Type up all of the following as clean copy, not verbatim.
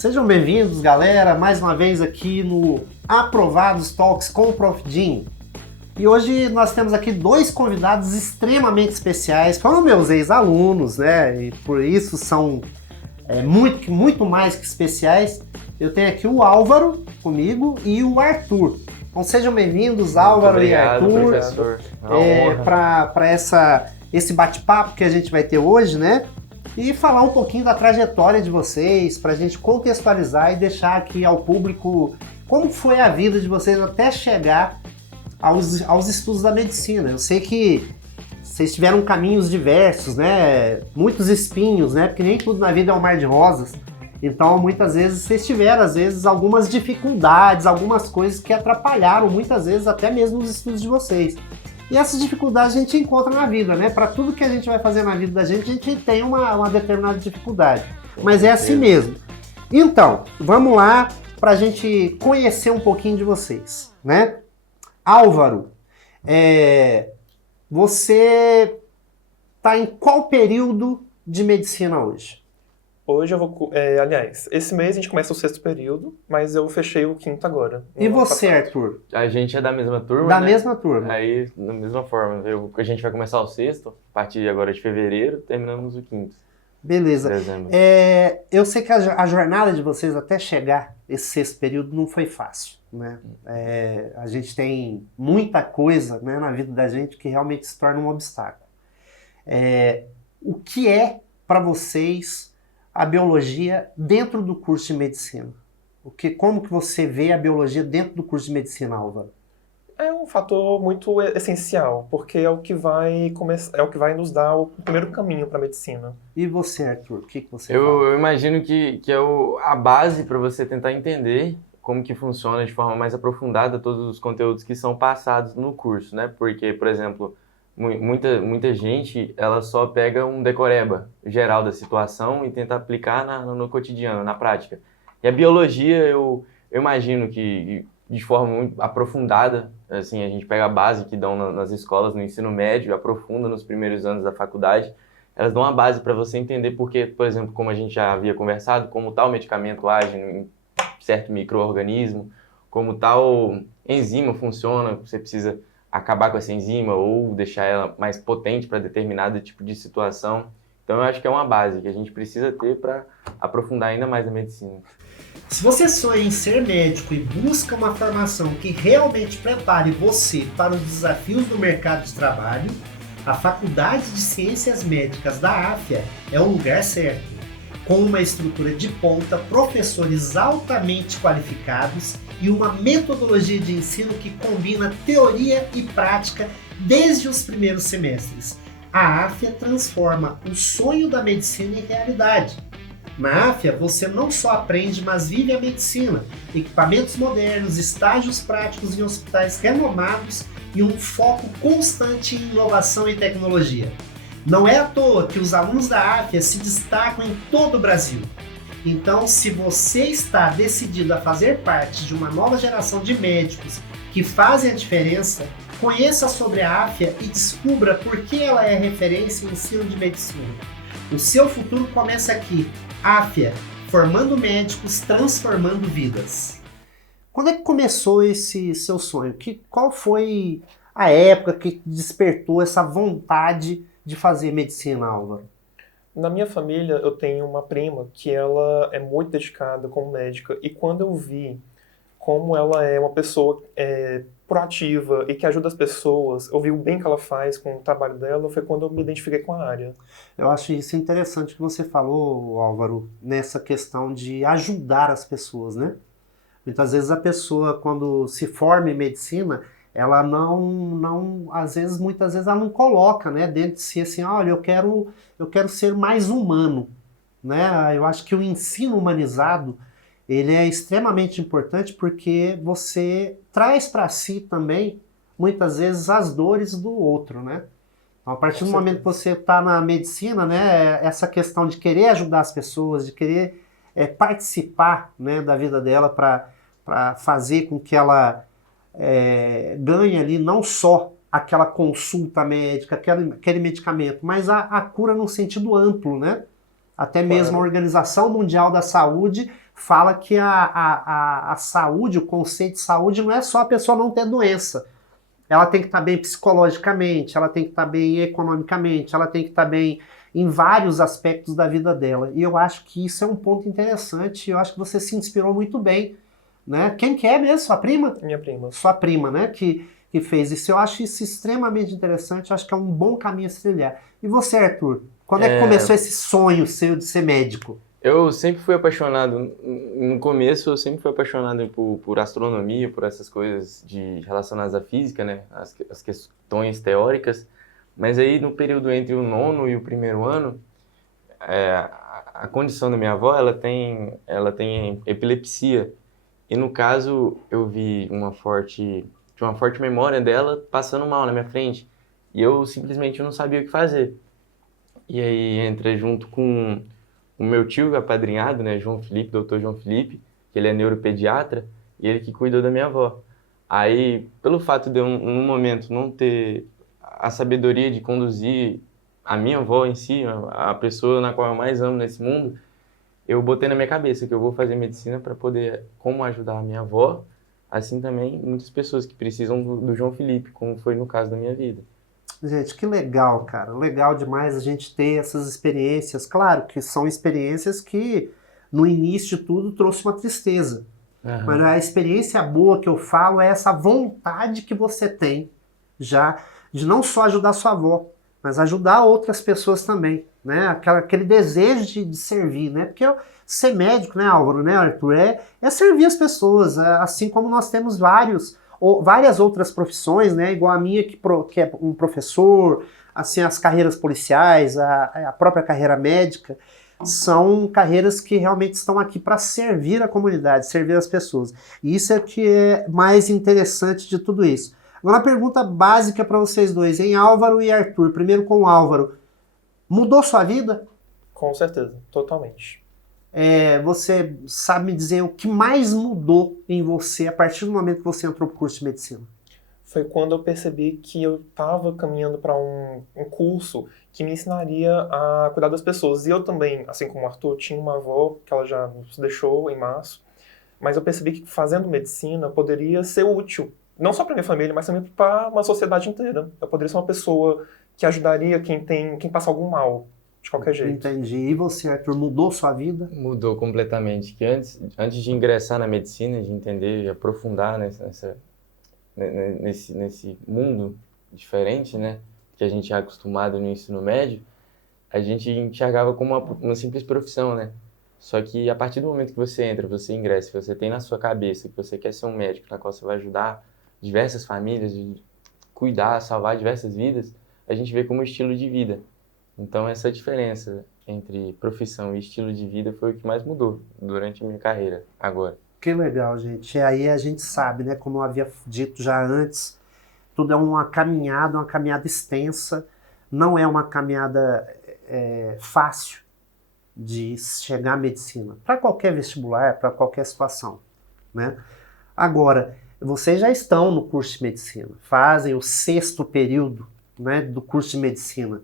Sejam bem-vindos, galera, mais uma vez aqui no Aprovados Talks com o Prof. Jim. E hoje nós temos aqui dois convidados extremamente especiais, foram meus ex-alunos, né? E por isso são muito mais que especiais. Eu tenho aqui o Álvaro comigo e o Arthur. Então sejam bem-vindos, Álvaro e Arthur, professor. para esse bate-papo que a gente vai ter hoje, né? E falar um pouquinho da trajetória de vocês, para a gente contextualizar e deixar aqui ao público como foi a vida de vocês até chegar aos estudos da medicina. Eu sei que vocês tiveram caminhos diversos, né? Muitos espinhos, né? Porque nem tudo na vida é um mar de rosas. Então, muitas vezes, vocês tiveram, às vezes, algumas dificuldades, algumas coisas que atrapalharam, muitas vezes, até mesmo os estudos de vocês. E essas dificuldades a gente encontra na vida, né? Para tudo que a gente vai fazer na vida da gente, a gente tem uma determinada dificuldade. Mas é assim mesmo. Então, vamos lá para a gente conhecer um pouquinho de vocês, né? Álvaro, você está em qual período de medicina hoje? Hoje eu vou... aliás, esse mês a gente começa o 6º período, mas eu fechei o 5º agora. E você, Arthur? A gente é da mesma turma, Da né? mesma turma. Aí, da mesma forma, a gente vai começar o 6º, a partir agora de fevereiro, terminamos o 5º. Beleza. Dezembro. Eu sei que a jornada de vocês até chegar esse 6º período não foi fácil, né? A gente tem muita coisa, né, na vida da gente que realmente se torna um obstáculo. O que é para vocês a biologia dentro do curso de medicina? Como que você vê a biologia dentro do curso de medicina, Álvaro? É um fator muito essencial, porque é o que vai nos dar o primeiro caminho para a medicina. E você, Arthur, o que você fala? Eu imagino que é a base para você tentar entender como que funciona de forma mais aprofundada todos os conteúdos que são passados no curso, né? Porque, por exemplo, muita gente, ela só pega um decoreba geral da situação e tenta aplicar no cotidiano, na prática. E a biologia, eu imagino que de forma muito aprofundada, assim, a gente pega a base que dão nas escolas, no ensino médio, aprofunda nos primeiros anos da faculdade, elas dão uma base para você entender porque, por exemplo, como a gente já havia conversado, como tal medicamento age em certo micro-organismo, como tal enzima funciona, você precisa acabar com essa enzima ou deixar ela mais potente para determinado tipo de situação. Então eu acho que é uma base que a gente precisa ter para aprofundar ainda mais a medicina. Se você sonha em ser médico e busca uma formação que realmente prepare você para os desafios do mercado de trabalho, a Faculdade de Ciências Médicas da AFIA é o lugar certo. Com uma estrutura de ponta, professores altamente qualificados e uma metodologia de ensino que combina teoria e prática desde os primeiros semestres. A AFIA transforma o sonho da medicina em realidade. Na AFIA, você não só aprende, mas vive a medicina, equipamentos modernos, estágios práticos em hospitais renomados e um foco constante em inovação e tecnologia. Não é à toa que os alunos da AFIA se destacam em todo o Brasil. Então, se você está decidido a fazer parte de uma nova geração de médicos que fazem a diferença, conheça sobre a AFIA e descubra por que ela é referência em ensino de medicina. O seu futuro começa aqui. AFIA, formando médicos, transformando vidas. Quando é que começou esse seu sonho? Qual foi a época que despertou essa vontade de fazer medicina, Álvaro? Na minha família, eu tenho uma prima que ela é muito dedicada como médica, e quando eu vi como ela é uma pessoa proativa e que ajuda as pessoas, eu vi o bem que ela faz com o trabalho dela, foi quando eu me identifiquei com a área. Eu acho isso interessante que você falou, Álvaro, nessa questão de ajudar as pessoas, né? Muitas vezes a pessoa, quando se forma em medicina, ela muitas vezes ela não coloca, né, dentro de si assim, olha, eu quero ser mais humano, né? Eu acho que o ensino humanizado, ele é extremamente importante porque você traz para si também, muitas vezes, as dores do outro, né? Então, a partir do momento que você está na medicina, né, essa questão de querer ajudar as pessoas, de querer participar, né, da vida dela para fazer com que ela ganhe ali não só aquela consulta médica, aquele medicamento, mas a cura num sentido amplo, né? Até mesmo a Organização Mundial da Saúde fala que a saúde, o conceito de saúde não é só a pessoa não ter doença. Ela tem que estar bem psicologicamente, ela tem que estar bem economicamente, ela tem que estar bem em vários aspectos da vida dela. E eu acho que isso é um ponto interessante, eu acho que você se inspirou muito bem, né? Quem que é mesmo? Sua prima? Minha prima. Sua prima, né? Que fez isso. Eu acho isso extremamente interessante, eu acho que é um bom caminho a se trilhar. E você, Arthur? Quando é que começou esse sonho seu de ser médico? Eu sempre fui apaixonado, no começo eu sempre fui apaixonado por astronomia, por essas coisas relacionadas à física, né? As questões teóricas. Mas aí no período entre o nono e o primeiro ano, a condição da minha avó, ela tem epilepsia. E no caso, eu vi uma forte memória dela passando mal na minha frente. E eu simplesmente não sabia o que fazer. E aí entra junto com o meu tio apadrinhado, né, João Felipe, doutor João Felipe, que ele é neuropediatra, e ele que cuidou da minha avó. Aí, pelo fato de eu, no momento, não ter a sabedoria de conduzir a minha avó em si, a pessoa na qual eu mais amo nesse mundo, eu botei na minha cabeça que eu vou fazer medicina para poder, como ajudar a minha avó, assim também muitas pessoas que precisam do João Felipe, como foi no caso da minha vida. Gente, que legal, cara. Legal demais a gente ter essas experiências. Claro que são experiências que, no início de tudo, trouxe uma tristeza. Mas a experiência boa que eu falo é essa vontade que você tem já de não só ajudar sua avó, mas ajudar outras pessoas também, né? Aquele desejo de servir, né? Porque ser médico, né, Álvaro, né, Arthur, é servir as pessoas, assim como nós temos várias outras profissões, né, igual a minha, que é um professor, assim, as carreiras policiais, a própria carreira médica, são carreiras que realmente estão aqui para servir a comunidade, servir as pessoas. E isso é o que é mais interessante de tudo isso. Agora, uma pergunta básica para vocês dois, hein, Álvaro e Arthur. Primeiro com o Álvaro. Mudou sua vida? Com certeza, totalmente. Você sabe me dizer o que mais mudou em você a partir do momento que você entrou para o curso de medicina? Foi quando eu percebi que eu estava caminhando para um curso que me ensinaria a cuidar das pessoas. E eu também, assim como o Arthur, tinha uma avó que ela já nos deixou em março, mas eu percebi que fazendo medicina poderia ser útil, não só para minha família, mas também para uma sociedade inteira. Eu poderia ser uma pessoa que ajudaria quem passa algum mal, de qualquer jeito. Entendi. E você, Arthur, mudou sua vida? Mudou completamente. Que antes de ingressar na medicina, de entender e aprofundar nesse mundo diferente, né, que a gente é acostumado no ensino médio, a gente enxergava como uma simples profissão, né? Só que a partir do momento que você entra, você ingressa, que você tem na sua cabeça que você quer ser um médico na qual você vai ajudar diversas famílias, cuidar, salvar diversas vidas, a gente vê como estilo de vida. Então essa diferença entre profissão e estilo de vida foi o que mais mudou durante a minha carreira agora. Que legal, gente. E aí a gente sabe, né, como eu havia dito já antes, tudo é uma caminhada extensa, não é uma caminhada fácil de chegar à medicina, para qualquer vestibular, para qualquer situação, né? Agora, vocês já estão no curso de medicina, fazem o 6º período, né, do curso de medicina.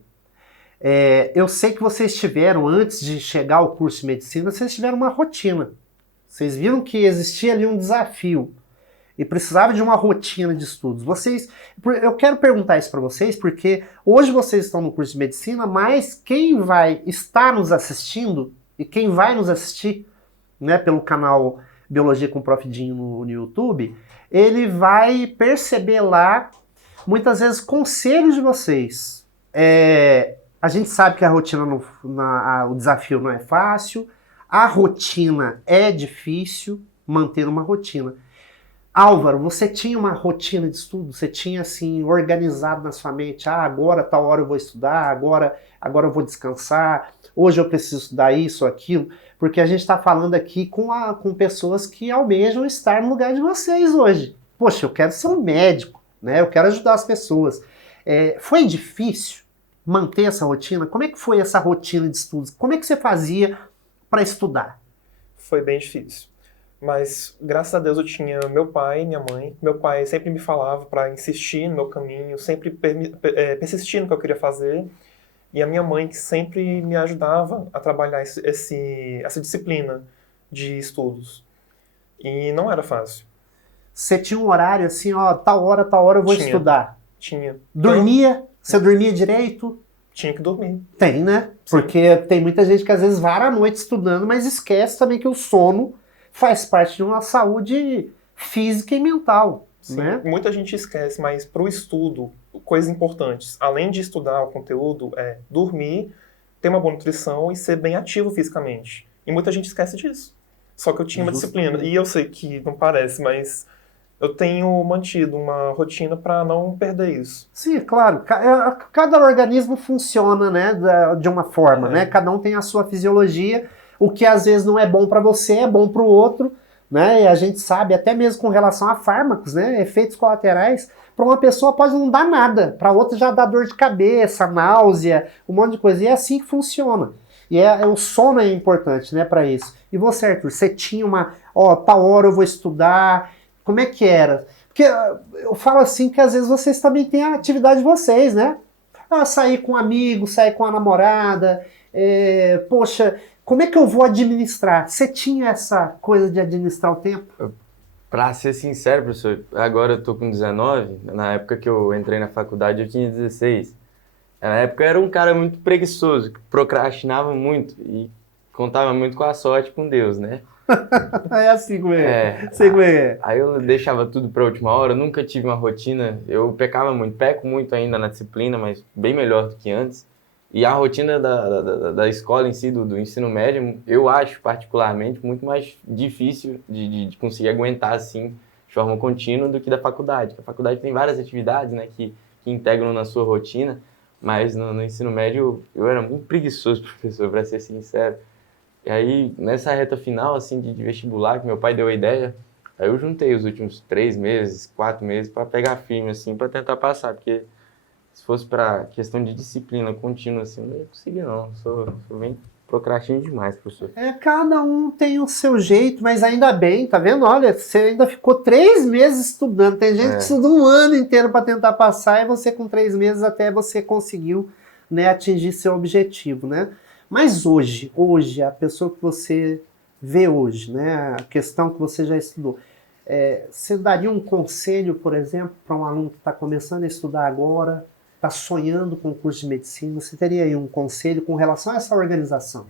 Eu sei que vocês tiveram, antes de chegar ao curso de medicina, vocês tiveram uma rotina. Vocês viram que existia ali um desafio e precisava de uma rotina de estudos. Eu quero perguntar isso para vocês, porque hoje vocês estão no curso de medicina, mas quem vai estar nos assistindo e quem vai nos assistir, né, pelo canal Biologia com o Prof. Dinho no YouTube, ele vai perceber lá, muitas vezes, conselhos de vocês. A gente sabe que a rotina, o desafio não é fácil, a rotina é difícil, manter uma rotina. Álvaro, você tinha uma rotina de estudo? Você tinha, assim, organizado na sua mente, agora, tal hora eu vou estudar, agora eu vou descansar, hoje eu preciso estudar isso ou aquilo? Porque a gente está falando aqui com pessoas que almejam estar no lugar de vocês hoje. Poxa, eu quero ser um médico, né? Eu quero ajudar as pessoas. Foi difícil manter essa rotina? Como é que foi essa rotina de estudos? Como é que você fazia para estudar? Foi bem difícil. Mas, graças a Deus, eu tinha meu pai e minha mãe. Meu pai sempre me falava para insistir no meu caminho, sempre persistir no que eu queria fazer. E a minha mãe que sempre me ajudava a trabalhar essa disciplina de estudos. E não era fácil. Você tinha um horário assim, ó, tal hora eu vou Tinha. estudar. Tinha. Dormia? Você dormia direito? Tinha que dormir. Tem, né? Porque tem muita gente que às vezes vara a noite estudando, mas esquece também que o sono faz parte de uma saúde física e mental, Sim, né? muita gente esquece, mas para o estudo, coisas importantes, além de estudar o conteúdo, é dormir, ter uma boa nutrição e ser bem ativo fisicamente. E muita gente esquece disso. Só que eu tinha uma disciplina, e eu sei que não parece, mas eu tenho mantido uma rotina para não perder isso. Sim, claro. Cada organismo funciona, né, de uma forma, né? Cada um tem a sua fisiologia. O que às vezes não é bom para você é bom para o outro, né? E a gente sabe, até mesmo com relação a fármacos, né? Efeitos colaterais. Para uma pessoa pode não dar nada, para outra já dá dor de cabeça, náusea, um monte de coisa. E é assim que funciona. E o sono é importante, né, para isso. E você, Arthur, você tinha tal hora eu vou estudar. Como é que era? Porque eu falo assim que às vezes vocês também têm a atividade de vocês, né? Sair com um amigo, sair com a namorada. Poxa, como é que eu vou administrar? Você tinha essa coisa de administrar o tempo? Pra ser sincero, professor, agora eu tô com 19, na época que eu entrei na faculdade eu tinha 16. Na época eu era um cara muito preguiçoso, que procrastinava muito e contava muito com a sorte com Deus, né? É assim como é. Sei como é. Aí eu deixava tudo pra última hora, eu nunca tive uma rotina, eu peco muito ainda na disciplina, mas bem melhor do que antes. E a rotina da escola em si, do ensino médio, eu acho particularmente muito mais difícil de conseguir aguentar assim, de forma contínua, do que da faculdade. A faculdade tem várias atividades, né, que integram na sua rotina, mas no ensino médio eu era muito preguiçoso, professor, para ser sincero. E aí, nessa reta final, assim, de vestibular, que meu pai deu a ideia, aí eu juntei os últimos 3 meses, 4 meses, para pegar firme, assim, para tentar passar, porque se fosse para questão de disciplina contínua, assim, eu não ia conseguir, não. Sou bem procrastino demais, professor. Cada um tem o seu jeito, mas ainda bem, tá vendo? Olha, você ainda ficou 3 meses estudando. Tem gente que estuda um ano inteiro para tentar passar e você com 3 meses até você conseguiu, né, atingir seu objetivo, né? Mas hoje, a pessoa que você vê hoje, né, a questão que você já estudou, você daria um conselho, por exemplo, para um aluno que está começando a estudar agora, está sonhando com o curso de medicina? Você teria aí um conselho com relação a essa organização?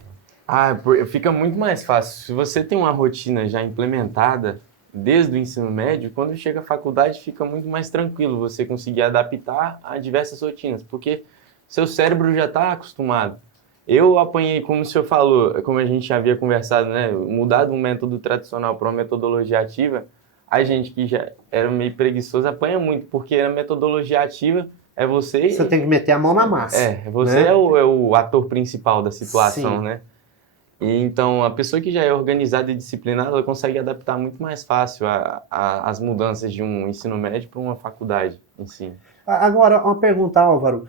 Fica muito mais fácil. Se você tem uma rotina já implementada desde o ensino médio, quando chega à faculdade fica muito mais tranquilo você conseguir adaptar a diversas rotinas, porque seu cérebro já está acostumado. Eu apanhei, como o senhor falou, como a gente já havia conversado, né, mudar de um método tradicional para uma metodologia ativa, a gente que já era meio preguiçoso apanha muito, porque a metodologia ativa é você... Você tem que meter a mão na massa. Você, né? é o ator principal da situação, Sim. né? E então, a pessoa que já é organizada e disciplinada, ela consegue adaptar muito mais fácil as mudanças de um ensino médio para uma faculdade em si. Agora, uma pergunta, Álvaro.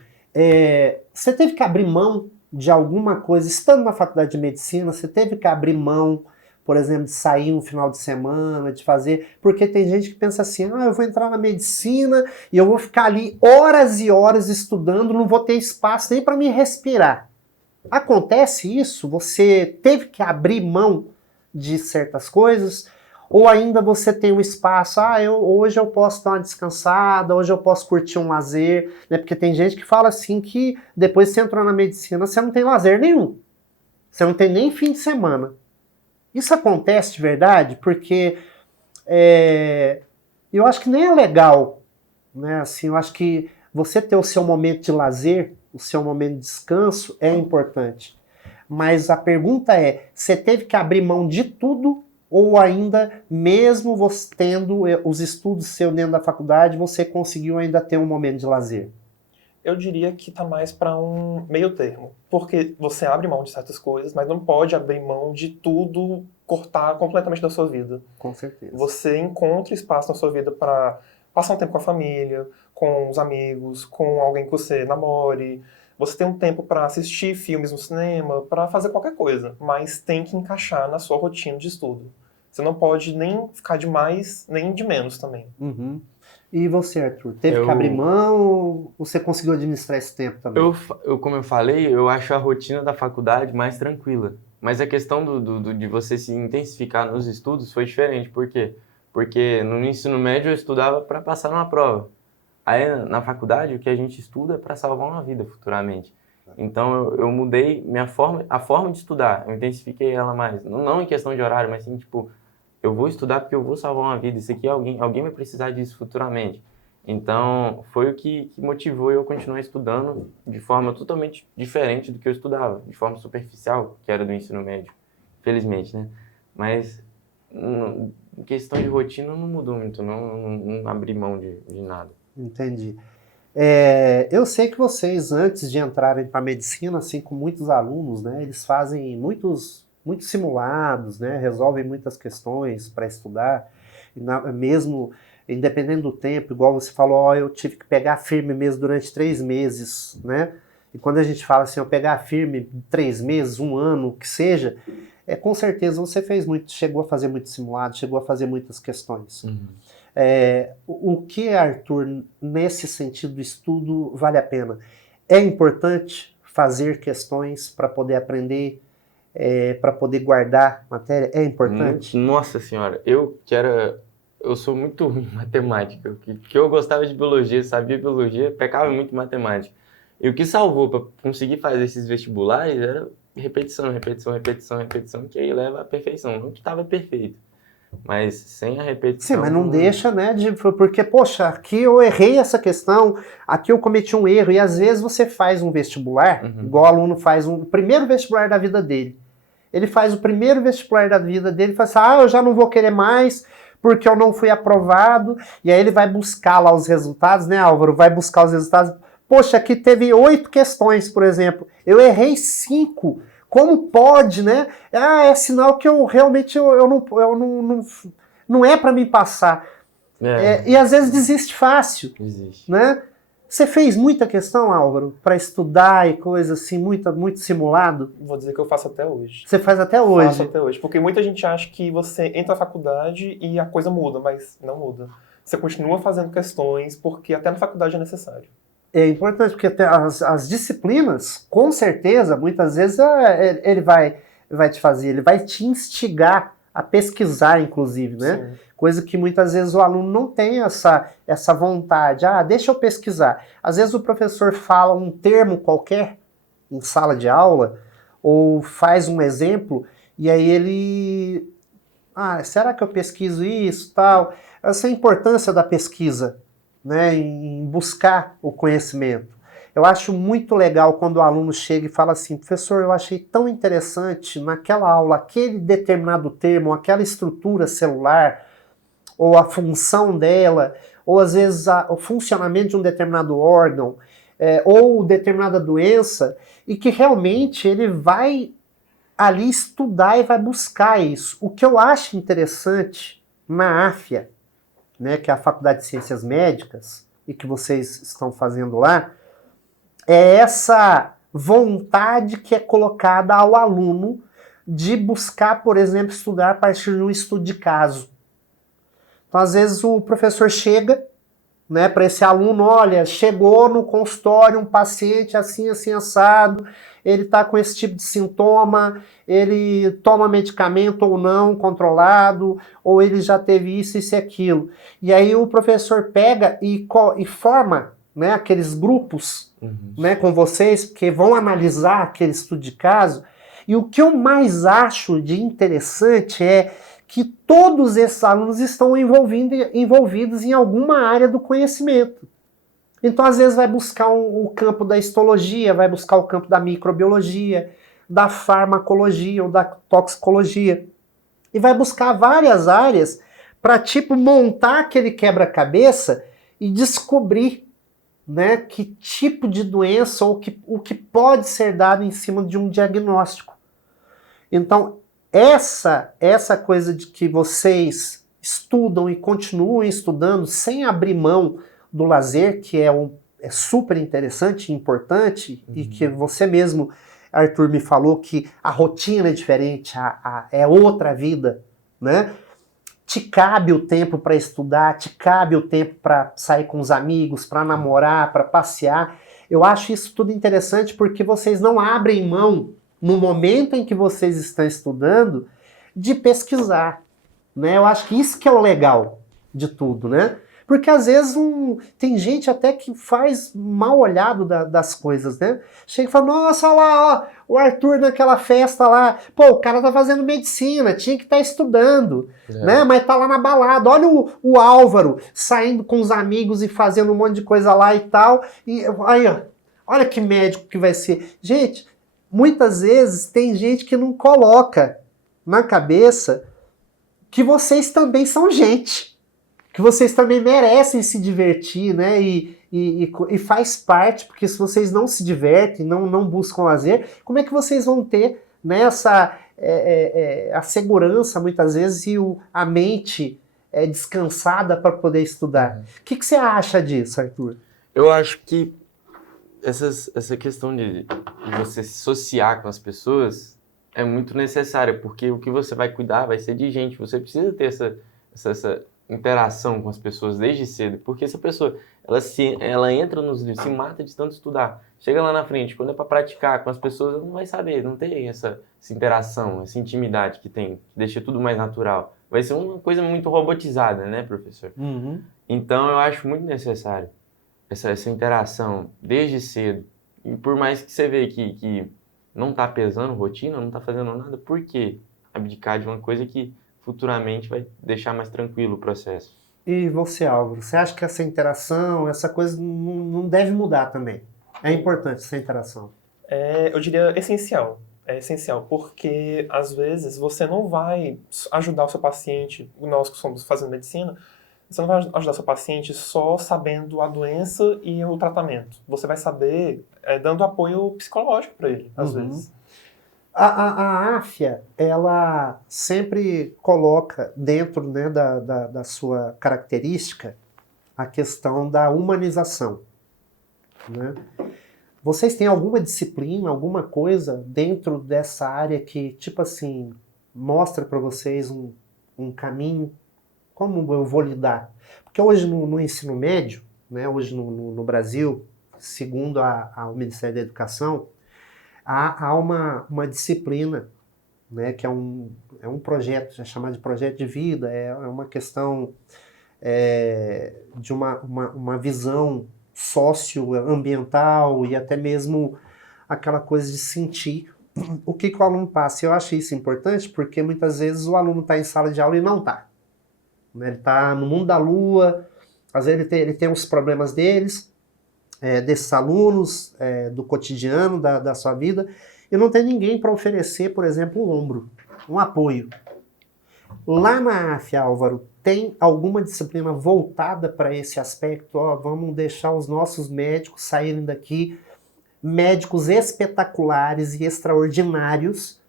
Você teve que abrir mão de alguma coisa, estando na faculdade de medicina, você teve que abrir mão, por exemplo, de sair um final de semana, de fazer... Porque tem gente que pensa assim, eu vou entrar na medicina e eu vou ficar ali horas e horas estudando, não vou ter espaço nem para me respirar. Acontece isso? Você teve que abrir mão de certas coisas? Ou ainda você tem um espaço, hoje eu posso dar uma descansada, hoje eu posso curtir um lazer, né? Porque tem gente que fala assim que depois que você entrou na medicina, você não tem lazer nenhum. Você não tem nem fim de semana. Isso acontece de verdade? Porque eu acho que nem é legal, né? Assim, eu acho que você ter o seu momento de lazer, o seu momento de descanso é importante. Mas a pergunta é, você teve que abrir mão de tudo ou ainda, mesmo você tendo os estudos seus dentro da faculdade, você conseguiu ainda ter um momento de lazer? Eu diria que está mais para um meio termo. Porque você abre mão de certas coisas, mas não pode abrir mão de tudo, cortar completamente da sua vida. Com certeza. Você encontra espaço na sua vida para passar um tempo com a família, com os amigos, com alguém que você namore. Você tem um tempo para assistir filmes no cinema, para fazer qualquer coisa. Mas tem que encaixar na sua rotina de estudo. Você não pode nem ficar de mais, nem de menos também. Uhum. E você, Arthur? Teve que abrir mão ou você conseguiu administrar esse tempo também? Como eu falei, eu acho a rotina da faculdade mais tranquila. Mas a questão de você se intensificar nos estudos foi diferente. Por quê? Porque no ensino médio eu estudava para passar numa prova. Aí na faculdade o que a gente estuda é para salvar uma vida futuramente. Então eu mudei a forma de estudar, eu intensifiquei ela mais. Não em questão de horário, mas sim, tipo, eu vou estudar porque eu vou salvar uma vida. Isso aqui, alguém vai precisar disso futuramente. Então, foi o que motivou eu a continuar estudando de forma totalmente diferente do que eu estudava, de forma superficial, que era do ensino médio, felizmente, né? Mas, em questão de rotina, não mudou muito, não abri mão de nada. Entendi. Eu sei que vocês, antes de entrarem para a medicina, assim como muitos alunos, né, eles fazem muitos simulados, né, resolvem muitas questões para estudar, mesmo independente do tempo, igual você falou, eu tive que pegar firme mesmo durante 3 meses, né? E quando a gente fala assim, eu pegar firme 3 meses, 1 ano, o que seja, com certeza você chegou a fazer muito simulado, chegou a fazer muitas questões. Uhum. O que, Arthur, nesse sentido do estudo, vale a pena? É importante fazer questões para poder aprender, para poder guardar matéria? É importante? Nossa senhora, eu sou muito ruim em matemática, que eu gostava de biologia, sabia biologia, pecava muito em matemática. E o que salvou para conseguir fazer esses vestibulares era repetição, que aí leva à perfeição. Não que estava perfeito, mas sem a repetição... Sim, mas não deixa, né, porque, poxa, aqui eu errei essa questão, aqui eu cometi um erro, e às vezes você faz um vestibular, igual o aluno faz o primeiro vestibular da vida dele. Ele faz o primeiro vestibular da vida dele e fala assim, eu já não vou querer mais, porque eu não fui aprovado, e aí ele vai buscar lá os resultados, né, Álvaro? Vai buscar os resultados. Poxa, aqui teve 8 questões, por exemplo. Eu errei 5. Como pode, né? É sinal que eu realmente não é para mim passar. E às vezes desiste fácil. Desiste. Né? Você fez muita questão, Álvaro, para estudar e coisa assim, muito simulado? Vou dizer que eu faço até hoje. Você faz até hoje? Faço até hoje, porque muita gente acha que você entra na faculdade e a coisa muda, mas não muda. Você continua fazendo questões, porque até na faculdade é necessário. É importante, porque as disciplinas, com certeza, muitas vezes ele vai te fazer, ele vai te instigar a pesquisar, inclusive, né? Sim. Coisa que muitas vezes o aluno não tem essa vontade. Deixa eu pesquisar. Às vezes o professor fala um termo qualquer em sala de aula, ou faz um exemplo, e aí ele... será que eu pesquiso isso, tal? Essa é a importância da pesquisa, né, em buscar o conhecimento. Eu acho muito legal quando o aluno chega e fala assim, professor, eu achei tão interessante naquela aula, aquele determinado termo, aquela estrutura celular, ou a função dela, ou às vezes o funcionamento de um determinado órgão, ou determinada doença, e que realmente ele vai ali estudar e vai buscar isso. O que eu acho interessante na AFIA, né, que é a Faculdade de Ciências Médicas, e que vocês estão fazendo lá, é essa vontade que é colocada ao aluno de buscar, por exemplo, estudar a partir de um estudo de caso. Então, às vezes, o professor chega, né, para esse aluno, olha, chegou no consultório um paciente assim, assim, assado, ele está com esse tipo de sintoma, ele toma medicamento ou não, controlado, ou ele já teve isso e aquilo. E aí o professor pega e forma, né, aqueles grupos, né, com vocês, que vão analisar aquele estudo de caso. E o que eu mais acho de interessante é que todos esses alunos estão envolvidos em alguma área do conhecimento. Então, às vezes, vai buscar o campo da histologia, vai buscar o campo da microbiologia, da farmacologia ou da toxicologia. E vai buscar várias áreas para, montar aquele quebra-cabeça e descobrir, né, que tipo de doença ou o que pode ser dado em cima de um diagnóstico. Então, essa coisa de que vocês estudam e continuam estudando sem abrir mão do lazer, que é super interessante e importante, e que você mesmo, Arthur, me falou que a rotina é diferente, é outra vida, né? Te cabe o tempo para estudar, te cabe o tempo para sair com os amigos, para namorar, para passear. Eu acho isso tudo interessante porque vocês não abrem mão no momento em que vocês estão estudando, de pesquisar, né? Eu acho que isso que é o legal de tudo, né? Porque às vezes tem gente até que faz mal olhado das coisas, né? Chega e fala, nossa, olha lá, ó, o Arthur naquela festa lá, pô, o cara tá fazendo medicina, tinha que estar estudando, né? Mas tá lá na balada, olha o Álvaro saindo com os amigos e fazendo um monte de coisa lá e tal, e aí, ó, olha que médico que vai ser. Gente, muitas vezes tem gente que não coloca na cabeça que vocês também são gente. Que vocês também merecem se divertir, né? E faz parte, porque se vocês não se divertem, não buscam lazer, como é que vocês vão ter, né, a segurança, muitas vezes, e a mente descansada para poder estudar? O que você acha disso, Arthur? Eu acho que essa questão de você se associar com as pessoas é muito necessária, porque o que você vai cuidar vai ser de gente. Você precisa ter essa interação com as pessoas desde cedo, porque essa pessoa, ela entra nos livros, se mata de tanto estudar, chega lá na frente, quando é para praticar com as pessoas, ela não vai saber, não tem essa interação, essa intimidade que tem, que deixa tudo mais natural. Vai ser uma coisa muito robotizada, né, professor? Uhum. Então, eu acho muito necessário essa interação desde cedo. E por mais que você vê que não está pesando rotina, não está fazendo nada, por que abdicar de uma coisa que futuramente vai deixar mais tranquilo o processo? E você, Álvaro, você acha que essa interação, essa coisa não deve mudar também? É importante essa interação? Eu diria essencial. É essencial, porque às vezes você não vai ajudar o seu paciente, nós que somos fazendo medicina, você não vai ajudar o seu paciente só sabendo a doença e o tratamento. Você vai saber dando apoio psicológico para ele, às vezes. A AFIA, ela sempre coloca dentro, né, da sua característica a questão da humanização, né? Vocês têm alguma disciplina, alguma coisa dentro dessa área que, tipo assim, mostra para vocês um caminho? Como eu vou lidar? Porque hoje no ensino médio, né, hoje no Brasil, segundo o Ministério da Educação, há uma disciplina, né, que é um projeto, já chamado de projeto de vida, é uma questão de uma visão socioambiental e até mesmo aquela coisa de sentir o que o aluno passa. Eu acho isso importante porque muitas vezes o aluno está em sala de aula e não está. Né? Ele está no mundo da lua, às vezes ele tem os problemas desses alunos, do cotidiano, da sua vida, e não tem ninguém para oferecer, por exemplo, um ombro, um apoio. Lá na AFIA, Álvaro, tem alguma disciplina voltada para esse aspecto? Vamos deixar os nossos médicos saírem daqui, médicos espetaculares e extraordinários,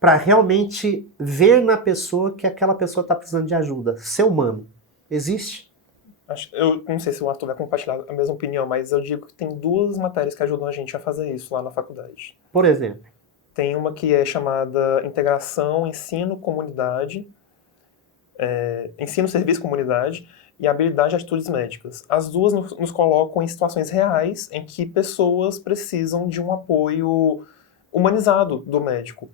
para realmente ver na pessoa que aquela pessoa está precisando de ajuda. Ser humano. Existe? Eu não sei se o Arthur vai compartilhar a mesma opinião, mas eu digo que tem 2 matérias que ajudam a gente a fazer isso lá na faculdade. Por exemplo? Tem uma que é chamada Integração, Ensino, Comunidade, Ensino, Serviço, Comunidade e Habilidade e Atitudes Médicas. As duas nos colocam em situações reais em que pessoas precisam de um apoio humanizado do médico,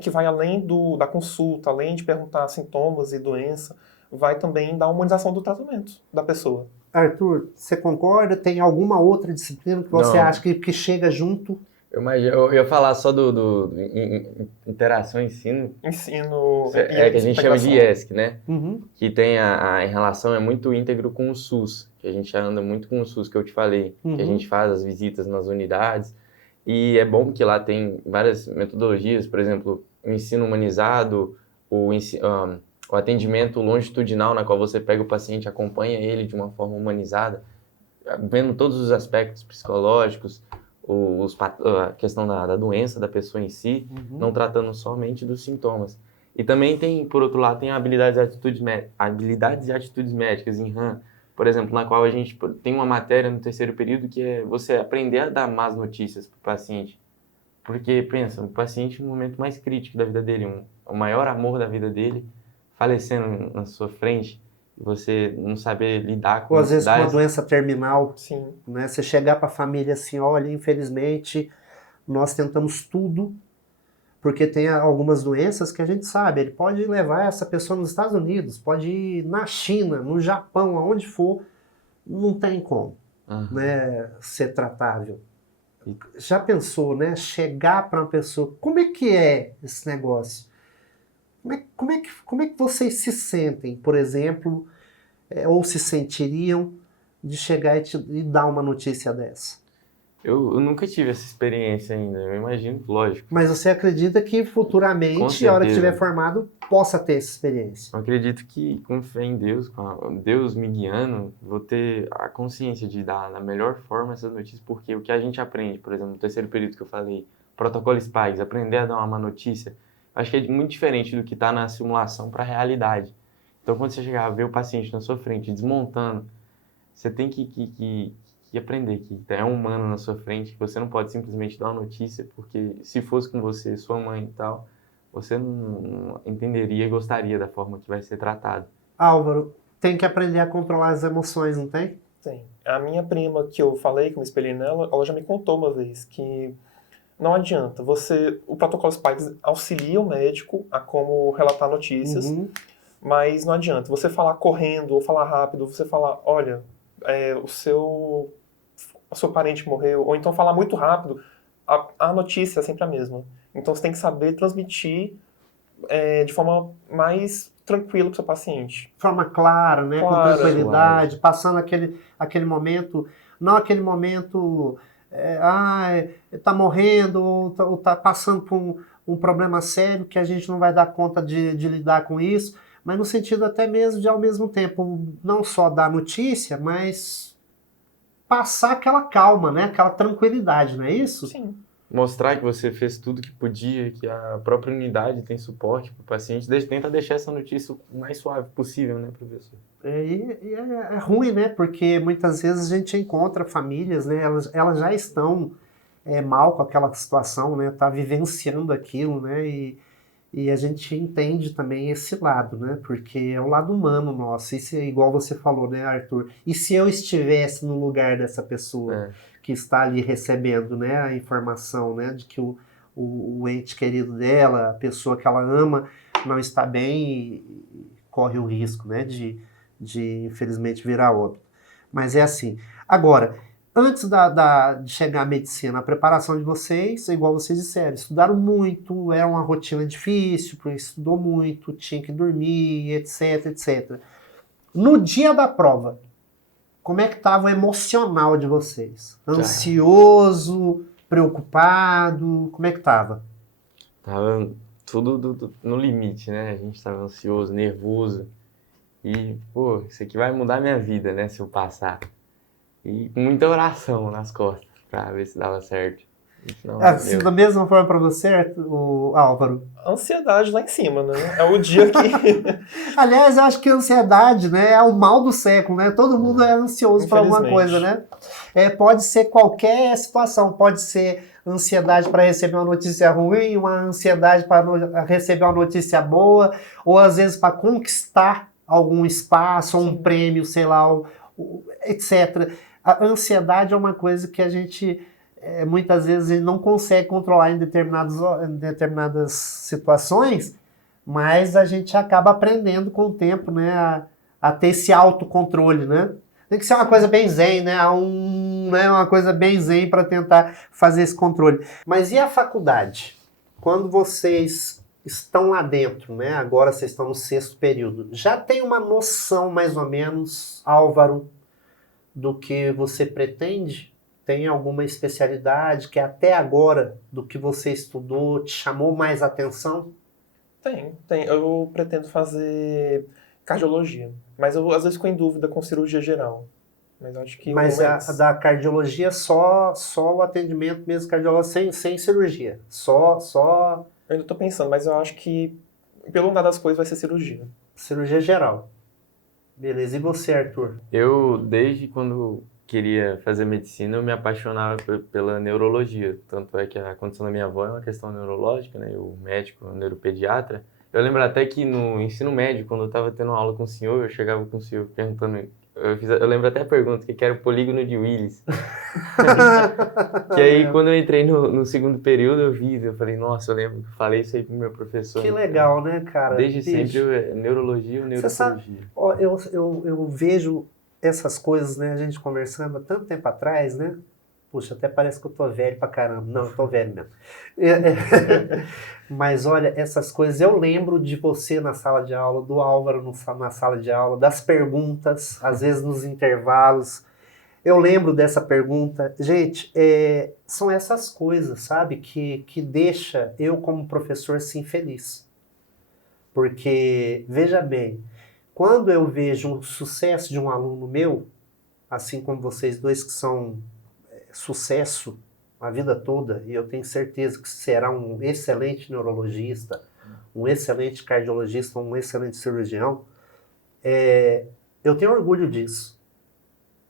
que vai além da consulta, além de perguntar sintomas e doença, vai também da humanização do tratamento da pessoa. Arthur, você concorda? Tem alguma outra disciplina que você acha que chega junto? Eu ia falar só do interação e ensino. Ensino... que a gente chama de IESC, né? Uhum. Que tem em relação, é muito íntegro com o SUS, que a gente anda muito com o SUS, que eu te falei, que a gente faz as visitas nas unidades, e é bom que lá tem várias metodologias, por exemplo, o ensino humanizado, o atendimento longitudinal, na qual você pega o paciente, acompanha ele de uma forma humanizada, vendo todos os aspectos psicológicos, a questão da doença da pessoa em si, não tratando somente dos sintomas. E também tem, por outro lado, tem habilidades e atitudes médicas em RAM, por exemplo, na qual a gente tem uma matéria no 3º período que é você aprender a dar más notícias para o paciente. Porque, pensa, o paciente no momento mais crítico da vida dele, o maior amor da vida dele, falecendo na sua frente, você não saber lidar com ou às vezes com uma ansiedade. doença terminal. Sim. Né? Você chegar para a família assim, olha, infelizmente, nós tentamos tudo, Porque tem algumas doenças que a gente sabe, ele pode levar essa pessoa nos Estados Unidos, pode ir na China, no Japão, aonde for, não tem como, né, ser tratável. Já pensou, né, chegar para uma pessoa, como é que é esse negócio? Como é que vocês se sentem, por exemplo, ou se sentiriam de chegar e dar uma notícia dessa? Eu nunca tive essa experiência ainda, eu imagino, lógico. Mas você acredita que Com futuramente, a hora que certeza. estiver formado, possa ter essa experiência? Eu acredito que, com fé em Deus, com Deus me guiando, vou ter a consciência de dar da melhor forma essas notícias, porque o que a gente aprende, por exemplo, no terceiro período que eu falei, protocolo SPAGS, aprender a dar uma má notícia, acho que é muito diferente do que está na simulação para a realidade. Então, quando você chegar a ver o paciente na sua frente desmontando, você tem que aprender que é um humano na sua frente, que você não pode simplesmente dar uma notícia, porque se fosse com você, sua mãe e tal, você não entenderia e gostaria da forma que vai ser tratado. Álvaro, tem que aprender a controlar as emoções, não tem? Tem. A minha prima, que eu falei, que eu me espelhei nela, ela já me contou uma vez que não adianta. O protocolo SPAGS auxilia o médico a como relatar notícias, mas não adianta. Você falar correndo ou falar rápido, você falar, olha, o seu parente morreu, ou então falar muito rápido, a notícia é sempre a mesma. Então você tem que saber transmitir de forma mais tranquila para o seu paciente. De forma clara, né? Clara, com tranquilidade, passando aquele momento, não aquele momento, tá morrendo, ou tá passando por um problema sério que a gente não vai dar conta de lidar com isso, mas no sentido até mesmo de, ao mesmo tempo, não só dar notícia, mas passar aquela calma, né? Aquela tranquilidade, não é isso? Sim. Mostrar que você fez tudo que podia, que a própria unidade tem suporte para o paciente, tenta deixar essa notícia o mais suave possível, né, professor? É ruim, né? Porque muitas vezes a gente encontra famílias, né? Elas já estão mal com aquela situação, né? Tá vivenciando aquilo, né? E a gente entende também esse lado, né? Porque é o lado humano nosso. Isso é igual você falou, né, Arthur? E se eu estivesse no lugar dessa pessoa que está ali recebendo, né, a informação, né, de que o ente querido dela, a pessoa que ela ama, não está bem e corre o risco, né, de infelizmente virar óbito. Mas é assim. Agora, antes de chegar à medicina, a preparação de vocês, é igual vocês disseram, estudaram muito, era uma rotina difícil, porque estudou muito, tinha que dormir, etc, etc. No dia da prova, como é que estava o emocional de vocês? Ansioso, preocupado, como é que estava? Tava tudo no limite, né? A gente estava ansioso, nervoso. E, pô, isso aqui vai mudar minha vida, né, se eu passar. E com muita oração nas costas, pra ver se dava certo. Assim, da mesma forma para você, Álvaro? Ansiedade lá em cima, né? É o dia que... Aliás, eu acho que a ansiedade, né, é o mal do século, né? Todo mundo é ansioso por alguma coisa, né? Pode ser qualquer situação, pode ser ansiedade para receber uma notícia ruim, uma ansiedade para receber uma notícia boa, ou às vezes para conquistar algum espaço, ou um prêmio, sei lá, etc. A ansiedade é uma coisa que a gente muitas vezes não consegue controlar em determinadas situações, mas a gente acaba aprendendo com o tempo, né, a ter esse autocontrole, né? Tem que ser uma coisa bem zen, né? Uma coisa bem zen para tentar fazer esse controle. Mas e a faculdade? Quando vocês estão lá dentro, né? Agora vocês estão no 6º período. Já tem uma noção, mais ou menos, Álvaro, do que você pretende? Tem alguma especialidade que até agora, do que você estudou, te chamou mais atenção? Tem. Eu pretendo fazer cardiologia, mas eu às vezes fico em dúvida com cirurgia geral. Mas eu acho que Mas a da cardiologia só o atendimento mesmo cardiológico, sem cirurgia. Só Eu ainda tô pensando, mas eu acho que pelo nada das coisas vai ser cirurgia. Cirurgia geral. Beleza. E você, Arthur? Eu, desde quando queria fazer medicina, eu me apaixonava pela neurologia. Tanto é que a condição da minha avó é uma questão neurológica, né? O médico, o neuropediatra. Eu lembro até que no ensino médio, quando eu estava tendo aula com o senhor, eu chegava com o senhor perguntando eu lembro até a pergunta, que era o polígono de Willis. Que aí, quando eu entrei no segundo período, eu falei, nossa, eu lembro que eu falei isso aí pro meu professor. Que legal, né, cara? Desde Bicho, sempre, neurologia ou você sabe, neurocirurgia. ó, eu vejo essas coisas, né, a gente conversando há tanto tempo atrás, né? Puxa, até parece que eu tô velho pra caramba. Não, eu tô velho mesmo. Mas olha, essas coisas, eu lembro de você na sala de aula, do Álvaro na sala de aula, das perguntas, às vezes nos intervalos. Eu lembro dessa pergunta. Gente, são essas coisas, sabe, que deixa eu como professor, sim, feliz. Porque, veja bem, quando eu vejo um sucesso de um aluno meu, assim como vocês dois que são sucesso a vida toda, e eu tenho certeza que será um excelente neurologista, um excelente cardiologista, um excelente cirurgião, eu tenho orgulho disso.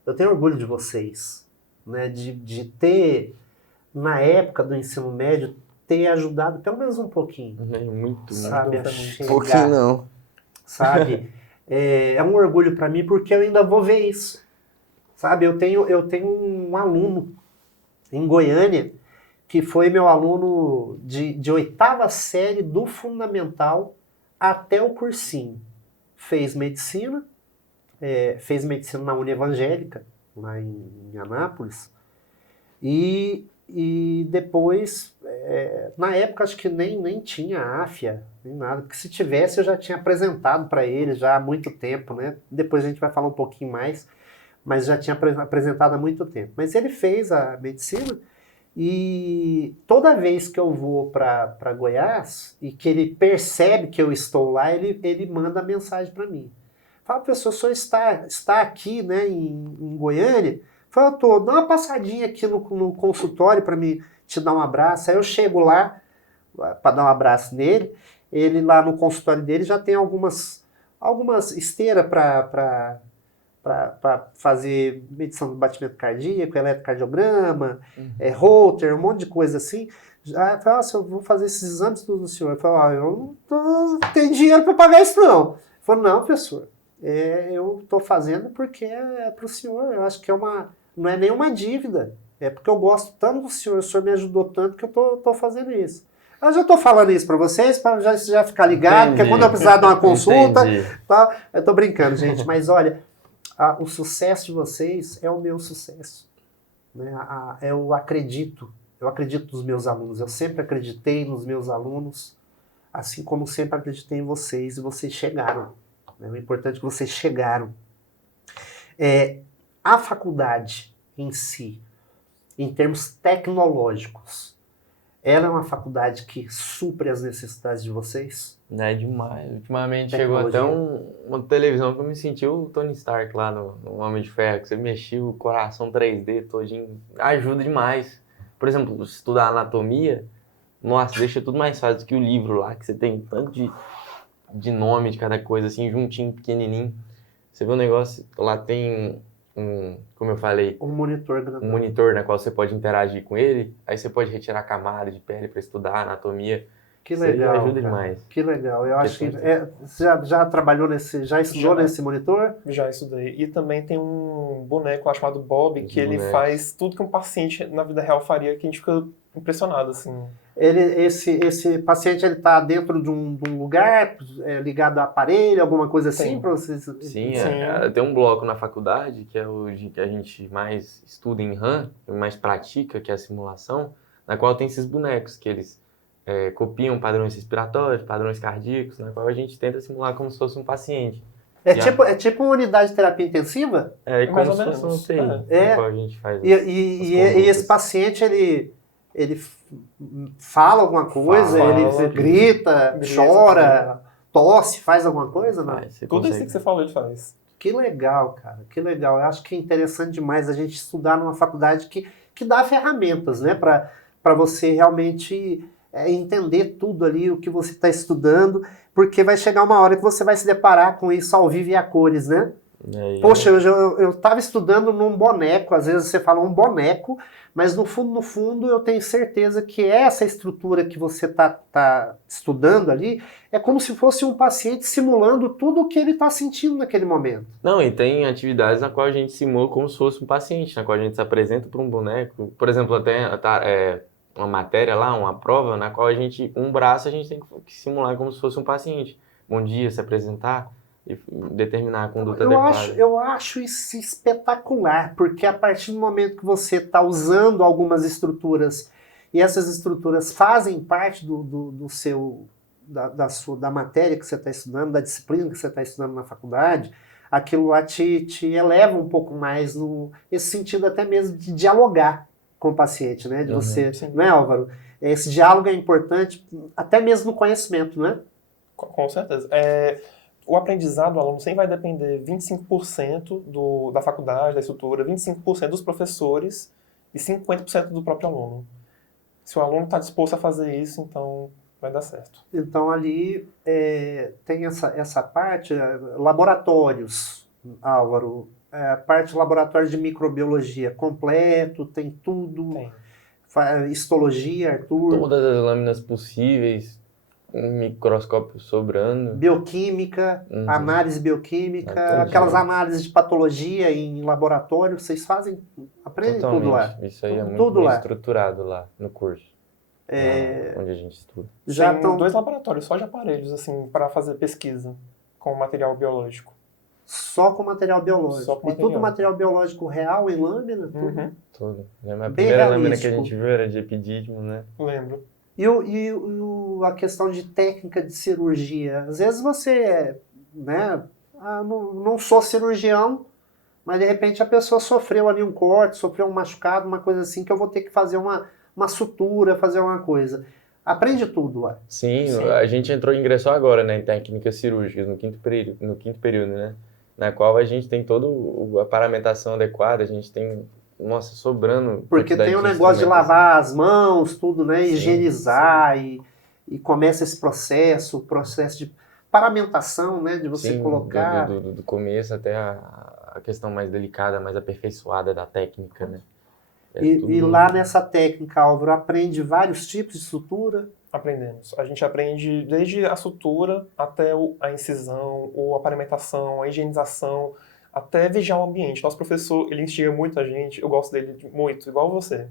Eu tenho orgulho de vocês, né? De ter, na época do ensino médio, ter ajudado pelo menos um pouquinho. Muito, sabe, muito. a chegar, Pouquinho não. sabe? É um orgulho para mim porque eu ainda vou ver isso. Sabe, eu tenho um aluno em Goiânia que foi meu aluno de 8ª série do fundamental até o cursinho. Fez medicina na Uni Evangélica, lá em Anápolis, e depois, na época acho que nem tinha AFIA, nem nada, porque se tivesse eu já tinha apresentado para ele já há muito tempo, né? Depois a gente vai falar um pouquinho mais, mas já tinha apresentado há muito tempo. Mas ele fez a medicina e toda vez que eu vou para Goiás e que ele percebe que eu estou lá, ele manda mensagem para mim. Fala, professor, o senhor está aqui, né, em Goiânia? Fala, eu tô, dá uma passadinha aqui no consultório para me te dar um abraço. Aí eu chego lá para dar um abraço nele. Ele lá no consultório dele já tem algumas esteiras para fazer medição do batimento cardíaco, eletrocardiograma, Holter, um monte de coisa assim. Já fala, eu vou fazer esses exames tudo do senhor. Eu falo, eu não tenho dinheiro para pagar isso não. Eu falo, não, professor, eu estou fazendo porque é para o senhor. Eu acho que não é nenhuma dívida. É porque eu gosto tanto do senhor, o senhor me ajudou tanto que eu estou fazendo isso. Eu já estou falando isso para vocês, para já ficar ligado, porque quando eu precisar de uma consulta, tá, eu estou brincando, gente, mas olha, o sucesso de vocês é o meu sucesso. Né? Eu acredito nos meus alunos, eu sempre acreditei nos meus alunos, assim como sempre acreditei em vocês, e vocês chegaram. Né? O importante é que vocês chegaram. A faculdade em si, em termos tecnológicos, ela é uma faculdade que supre as necessidades de vocês? É demais. Ultimamente Tecnologia. chegou até uma televisão que eu me senti o Tony Stark lá no Homem de Ferro, que você mexia o coração 3D todinho. Ajuda demais. Por exemplo, estudar anatomia, nossa, deixa tudo mais fácil do que o livro lá, que você tem tanto de nome de cada coisa, assim, juntinho, pequenininho. Você vê um negócio, lá tem como eu falei, Um monitor grandão. um monitor na qual você pode interagir com ele, aí você pode retirar camada de pele para estudar anatomia. Que Isso legal, ajuda cara. demais. Que legal. Eu acho que você já trabalhou já estudou nesse monitor? Já estudei. E também tem um boneco lá chamado Bob, que ele Boneco. faz tudo que um paciente na vida real faria, que a gente fica impressionado, assim. Esse paciente ele está dentro de um lugar ligado a aparelho, alguma coisa assim Sim. para vocês? Sim, tem um bloco na faculdade, que é o que a gente mais estuda em RAM, mais pratica, que é a simulação, na qual tem esses bonecos, que eles copiam padrões respiratórios, padrões cardíacos, na qual a gente tenta simular como se fosse um paciente. É tipo uma unidade de terapia intensiva? É Mais como ou se fosse menos. um TI, na qual a gente faz E as esse paciente, ele fala alguma coisa, Fala, ele grita, chora, tosse, faz alguma coisa? Não? Tudo isso que você falou, ele faz. Que legal, cara, que legal. Eu acho que é interessante demais a gente estudar numa faculdade que dá ferramentas, né, para você realmente entender tudo ali, o que você está estudando, porque vai chegar uma hora que você vai se deparar com isso ao vivo e a cores, né? Poxa, eu estava estudando num boneco, às vezes você fala um boneco, mas no fundo eu tenho certeza que essa estrutura que você tá estudando ali é como se fosse um paciente simulando tudo o que ele está sentindo naquele momento. Não, e tem atividades na qual a gente simula como se fosse um paciente, na qual a gente se apresenta para um boneco. Por exemplo, até uma matéria lá, uma prova, na qual um braço a gente tem que simular como se fosse um paciente. Bom dia, se apresentar e determinar a conduta adequada. Eu acho isso espetacular, porque a partir do momento que você está usando algumas estruturas e essas estruturas fazem parte da matéria que você está estudando, da disciplina que você está estudando na faculdade, aquilo lá te eleva um pouco mais nesse sentido até mesmo de dialogar com o paciente, né? De você, sim. Não é, Álvaro? Esse diálogo é importante até mesmo no conhecimento, não é? Com certeza. O aprendizado do aluno sempre vai depender 25% da faculdade, da estrutura, 25% dos professores e 50% do próprio aluno. Se o aluno está disposto a fazer isso, então vai dar certo. Então ali tem essa parte, laboratórios, Álvaro, a parte de laboratório de microbiologia completo, tem tudo, histologia, Arthur. Todas as lâminas possíveis, um microscópio sobrando. Bioquímica, análise bioquímica, aquelas análises de patologia em laboratório, vocês aprendem tudo lá. Isso aí é muito bem estruturado lá no curso, onde a gente estuda. Tem 2 laboratórios só de aparelhos, assim, para fazer pesquisa com material biológico. Só com material biológico. Tudo material biológico real em lâmina? Tudo. A primeira lâmina que a gente viu era de epidídimo, né? Lembro. E a questão de técnica de cirurgia. Às vezes você, né, não sou cirurgião, mas de repente a pessoa sofreu ali um corte, sofreu um machucado, uma coisa assim, que eu vou ter que fazer uma sutura, fazer uma coisa. Aprende tudo lá. Sim, a gente ingressou agora, né, em técnicas cirúrgicas, no quinto período, né? Na qual a gente tem toda a paramentação adequada, a gente tem, sobrando. Porque tem o negócio de lavar as mãos, tudo, né? Higienizar e começa esse processo, o processo de paramentação, né? De você colocar... Do começo até a questão mais delicada, mais aperfeiçoada da técnica, né? E lá nessa técnica, Álvaro, aprende vários tipos de sutura? Aprendemos. A gente aprende desde a sutura até a incisão, a paramentação, a higienização, até vigiar o ambiente. Nosso professor, ele instiga muito a gente, eu gosto dele muito, igual você.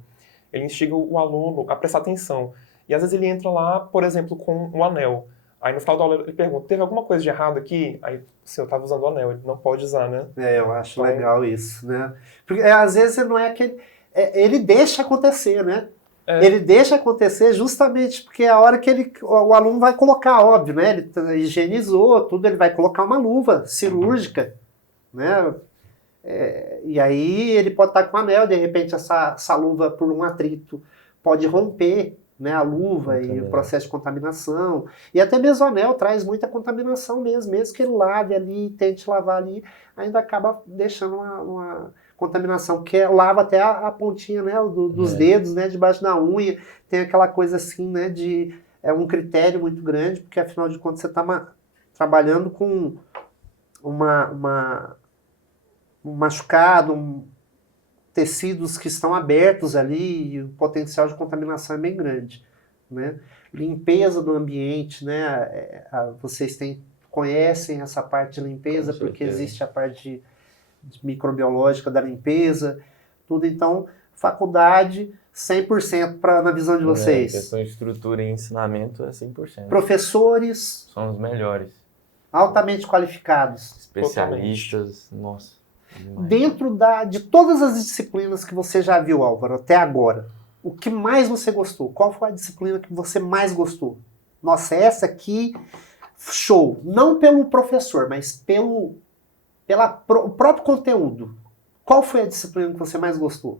Ele instiga o aluno a prestar atenção. E às vezes ele entra lá, por exemplo, com um anel. Aí no final da aula ele pergunta, teve alguma coisa de errado aqui? Aí, se eu estava usando o anel, ele não pode usar, né? Eu acho legal isso, né? Porque às vezes não é aquele... ele deixa acontecer, né? Ele deixa acontecer justamente porque é a hora que o aluno vai colocar, óbvio, né? Ele higienizou tudo, ele vai colocar uma luva cirúrgica, né? E aí ele pode estar com anel, de repente essa luva, por um atrito, pode romper, né, a luva e o processo de contaminação. E até mesmo o anel traz muita contaminação mesmo que ele lave ali, tente lavar ali, ainda acaba deixando uma contaminação, porque lava até a pontinha, né, dos dedos, né, debaixo da unha, tem aquela coisa assim, né, é um critério muito grande, porque afinal de contas você está trabalhando com um machucado, tecidos que estão abertos ali, e o potencial de contaminação é bem grande, né. Limpeza do ambiente, né, vocês conhecem essa parte de limpeza, porque existe a parte de microbiológica da limpeza, tudo. Então, faculdade 100% na visão de vocês. Questão de estrutura e ensinamento é 100%. Professores? São os melhores. Altamente qualificados. Especialistas, nossa. Dentro de todas as disciplinas que você já viu, Álvaro, até agora, o que mais você gostou? Qual foi a disciplina que você mais gostou? Nossa, aqui, show. Não pelo professor, mas pelo próprio conteúdo. Qual foi a disciplina que você mais gostou?